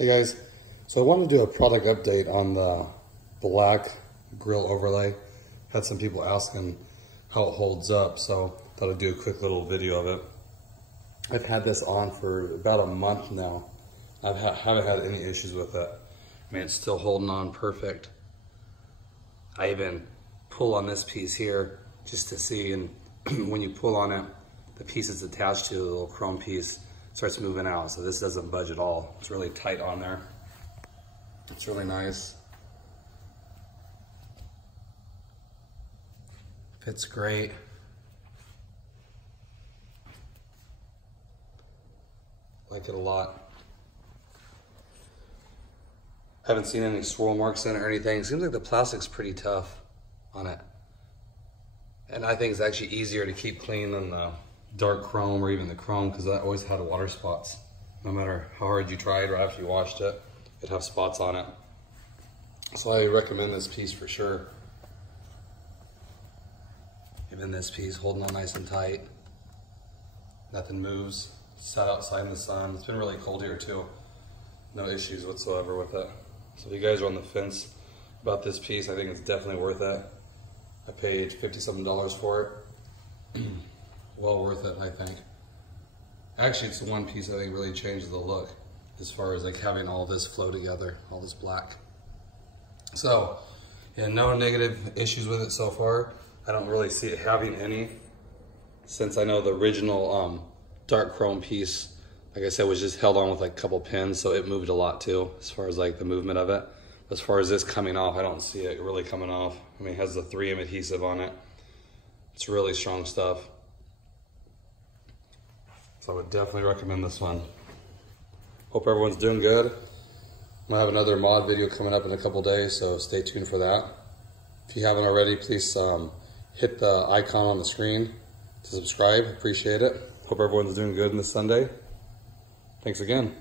Hey guys, so I wanted to do a product update on the black grill overlay. Had some people asking how it holds up, so thought I'd do a quick little video of it. I've had this on for about a month now. I haven't had any issues with it. I mean, it's still holding on perfect. I even pull on this piece here just to see, and when you pull on it, the piece it's attached to, the little chrome piece, starts moving out, so this doesn't budge at all. It's really tight on there. It's really nice. Fits great. Like it a lot. Haven't seen any swirl marks in it or anything. Seems like the plastic's pretty tough on it. And I think it's actually easier to keep clean than the dark chrome or even the chrome, because that always had water spots. No matter how hard you tried or after you washed it, it'd have spots on it. So I recommend this piece for sure. Even this piece holding on nice and tight. Nothing moves. Sat outside in the sun. It's been really cold here too. No issues whatsoever with it. So if you guys are on the fence about this piece, I think it's definitely worth it. I paid $50-something for it. Well worth it, I think. Actually, it's the one piece I think really changes the look as far as like having all this flow together, all this black. So, yeah, no negative issues with it so far. I don't really see it having any, since I know the original dark chrome piece, like I said, was just held on with like a couple pins, so it moved a lot too, as far as like the movement of it. As far as this coming off, I don't see it really coming off. I mean, it has the 3M adhesive on it. It's really strong stuff. So I would definitely recommend this one. Hope everyone's doing good. I'm gonna have another mod video coming up in a couple days, so stay tuned for that. If you haven't already, please hit the icon on the screen to subscribe. Appreciate it. Hope everyone's doing good on this Sunday. Thanks again.